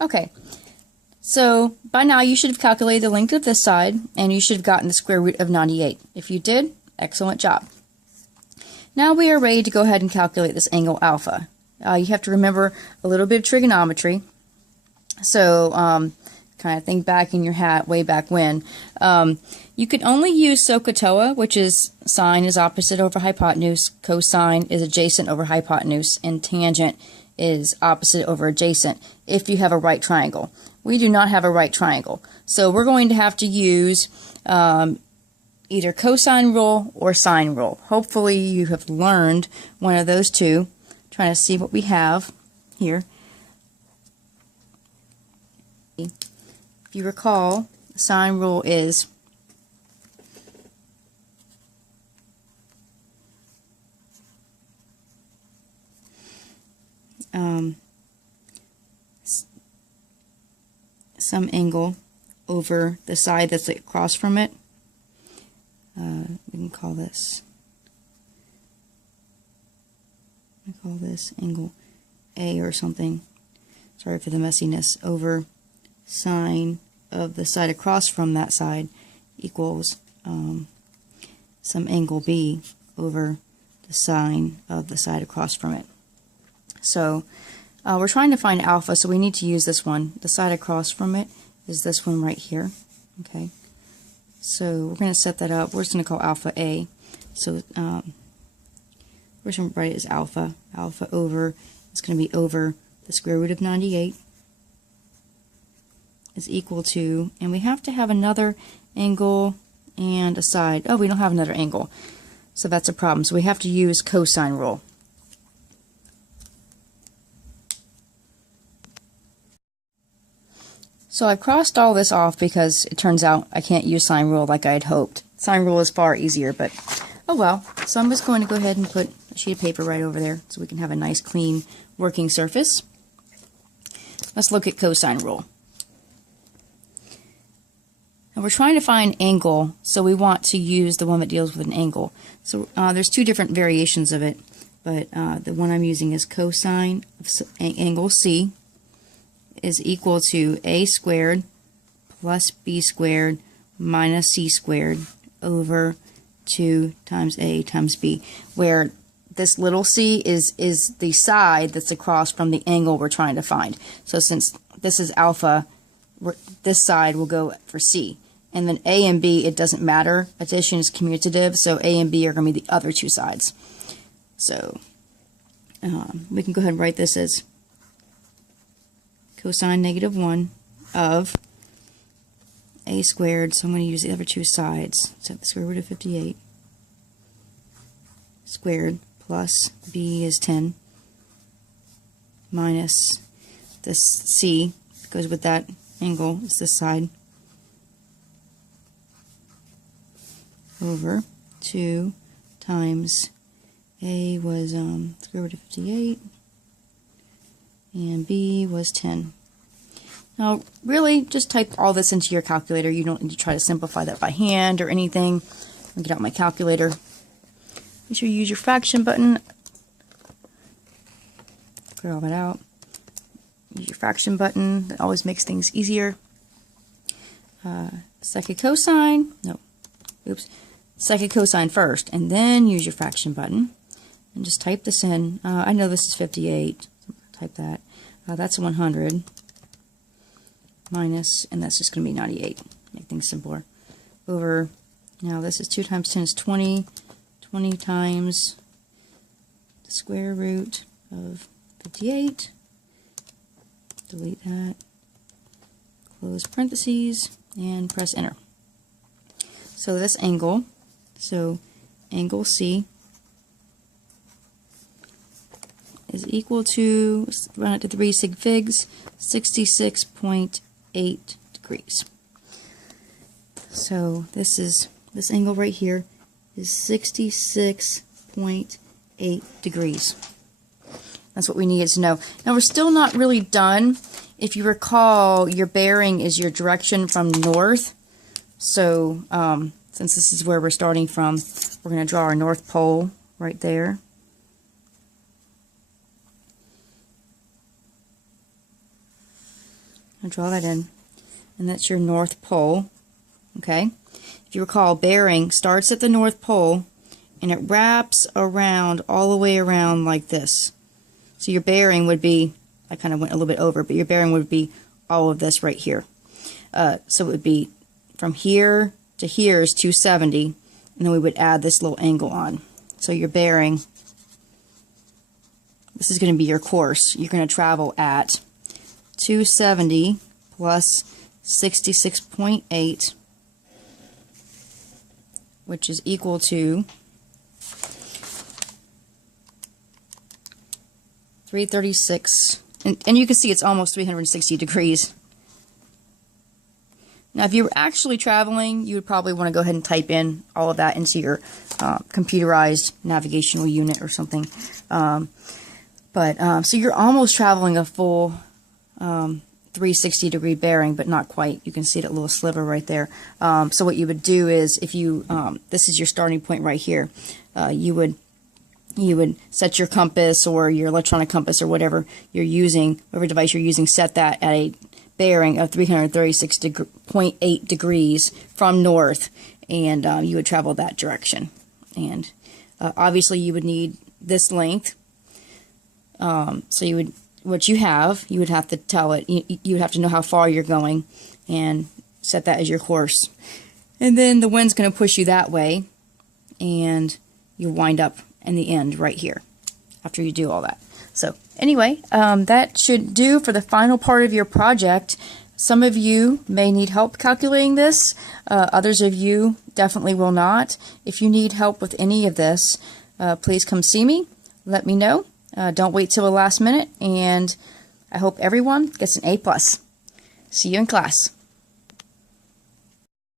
Okay, so by now you should have calculated the length of this side, and you should have gotten the square root of 98. If you did, excellent job. Now we are ready to go ahead and calculate this angle alpha. You have to remember a little bit of trigonometry. So kind of think back in your hat way back when. You can only use SOHCAHTOA, which is sine is opposite over hypotenuse, cosine is adjacent over hypotenuse, and tangent is opposite over adjacent if you have a right triangle. We do not have a right triangle. So we're going to have to use either cosine rule or sine rule. Hopefully you have learned one of those two. Trying to see what we have here. If you recall, the sine rule is some angle over the side that's across from it. We can call this angle A or something. Sorry for the messiness. Over sine of the side across from that side equals some angle B over the sine of the side across from it. So we're trying to find alpha, so we need to use this one. The side across from it is this one right here. Okay, so we're going to set that up. We're just going to call alpha A. So we're going to write it as alpha. Alpha over, it's going to be over the square root of 98 is equal to, and we have to have another angle and a side. Oh, we don't have another angle, so that's a problem. So we have to use cosine rule. So I've crossed all this off because it turns out I can't use sine rule like I had hoped. Sine rule is far easier, but oh well. So I'm just going to go ahead and put a sheet of paper right over there so we can have a nice clean working surface. Let's look at cosine rule. And we're trying to find angle, so we want to use the one that deals with an angle. So there's two different variations of it, but the one I'm using is cosine of angle C is equal to a squared plus b squared minus c squared over 2 times a times b, where this little c is the side that's across from the angle we're trying to find. So since this is alpha, this side will go for c. And then a and b, it doesn't matter. Addition is commutative, so a and b are going to be the other two sides. So we can go ahead and write this as cosine -1 of a squared, so I'm going to use the other two sides. So the square root of 58 squared plus b is 10 minus this c, goes with that angle, it's this side, over 2 times a was square root of 58 and b was 10. Now really just type all this into your calculator. You don't need to try to simplify that by hand or anything. I'll get out my calculator. Make sure you use your fraction button. Clear all that out. Use your fraction button. That always makes things easier. Second cosine. No. Oops. Second cosine first, and then use your fraction button. And just type this in. I know this is 58. Type that. That's 100 minus, and that's just going to be 98. Make things simpler. Over, now this is 2 times 10 is 20. 20 times the square root of 58. Delete that. Close parentheses and press enter. So this angle, so angle C is equal to, run it to 3 sig figs, 66.8 degrees. So this angle right here is 66.8 degrees. That's what we needed to know. Now we're still not really done. If you recall, your bearing is your direction from north. So since this is where we're starting from, we're going to draw our North Pole right there. I'll draw that in. And that's your North Pole. Okay? If you recall, bearing starts at the North Pole and it wraps around all the way around like this. So your bearing would be, I kind of went a little bit over, but your bearing would be all of this right here. So it would be from here to here is 270, and then we would add this little angle on. So your bearing, this is going to be your course. You're going to travel at 270 plus 66.8, which is equal to 336, and you can see it's almost 360 degrees. Now, if you were actually traveling, you would probably want to go ahead and type in all of that into your computerized navigational unit or something. So you're almost traveling a full 360 degree bearing, but not quite. You can see that little sliver right there. So what you would do is, if you this is your starting point right here, you would set your compass or your electronic compass or whatever you're using, whatever device you're using, set that at a bearing of 336.8 degrees from north, and you would travel that direction. And obviously you would need this length. So you would, what you would have to tell it. You would have to know how far you're going and set that as your course. And then the wind's going to push you that way, and you wind up in the end right here after you do all that. So anyway, that should do for the final part of your project. Some of you may need help calculating this. Others of you definitely will not. If you need help with any of this, please come see me. Let me know. Don't wait till the last minute, and I hope everyone gets an A+. See you in class.